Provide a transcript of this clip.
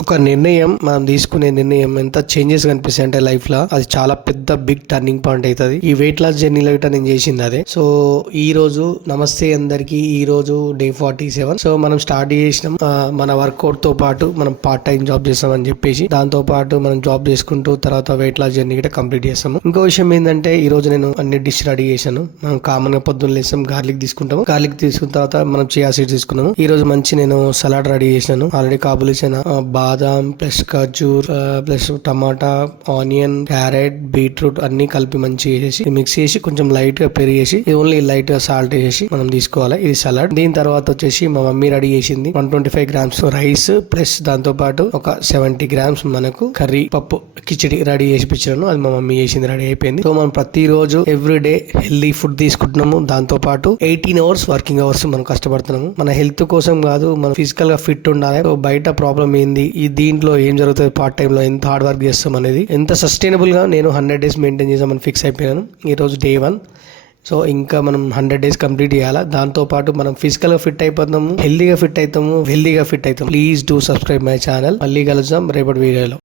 ఒక నిర్ణయం మనం తీసుకునే నిర్ణయం ఎంత చేంజెస్ కనిపిస్తాయి అంటే లైఫ్ లో అది చాలా పెద్ద బిగ్ టర్నింగ్ పాయింట్ అవుతుంది. ఈ వెయిట్ లాస్ జర్నీలో ఇట్లా నేను చేసింది అదే. సో ఈ రోజు నమస్తే అందరికి, ఈ రోజు డే 47. సో మనం స్టార్ట్ చేసినాం మన వర్కౌట్ తో పాటు మనం పార్ట్ టైం జాబ్ చేస్తామని చెప్పేసి, దాంతో పాటు మనం జాబ్ చేసుకుంటూ తర్వాత వెయిట్ లాస్ జర్నీ కూడా కంప్లీట్ చేస్తాము. ఇంకో విషయం ఏంటంటే ఈ రోజు నేను అన్ని డిష్ రెడీ చేశాను. మనం కామన్ గా పొద్దున్న లేస్తాం, గార్లిక్ తీసుకుంటాము. గార్లిక్ తీసుకున్న తర్వాత మనం చియా సీడ్స్ తీసుకున్నాము. ఈ రోజు మంచి నేను సలాడ్ రెడీ చేశాను. ఆల్రెడీ కాబులిసిన బాదాం ప్లస్ ఖర్జూర్ ప్లస్ టమాటా, ఆనియన్, క్యారెట్, బీట్రూట్ అన్ని కలిపి మంచిగా వేసి మిక్స్ చేసి కొంచెం లైట్ గా పెరిగేసి ఓన్లీ లైట్ గా సాల్ట్ వేసి మనం తీసుకోవాలి. ఇది సలాడ్. దీని తర్వాత వచ్చేసి మా మమ్మీ రెడీ చేసింది 125 గ్రామ్స్ రైస్ ప్లస్ దాంతో పాటు ఒక 70 గ్రామ్స్ మనకు కర్రీ పప్పు కిచిడి రెడీ చేసి పిచ్చాను. అది మా మమ్మీ చేసింది, రెడీ అయిపోయింది. సో మనం ప్రతిరోజు ఎవ్రీడే హెల్దీ ఫుడ్ తీసుకుంటున్నాము. దాంతో పాటు 18 అవర్స్ వర్కింగ్ అవర్స్ మనం కష్టపడుతున్నాము. మన హెల్త్ కోసం కాదు, మనం ఫిజికల్ గా ఫిట్ ఉండాలి. సో బయట ప్రాబ్లం ఏంది, ఈ దీంట్లో ఏం జరుగుతుంది, పార్ట్ టైం లో ఎంత హార్డ్ వర్క్ చేస్తాం అనేది, ఎంత సస్టైనబుల్ గా నేను 100 డేస్ మెయింటైన్ చేసామని ఫిక్స్ అయిపోయాను. ఈ రోజు డే 1. సో ఇంకా మనం 100 డేస్ కంప్లీట్ చేయాలా. దాంతో పాటు మనం ఫిజికల్ గా ఫిట్ అయిపోతాము, హెల్దీగా ఫిట్ అవుతాము, హెల్దీగా ఫిట్ అవుతాము. Please do subscribe my channel. మళ్ళీ కలుద్దాం రేపటి వీడియోలో.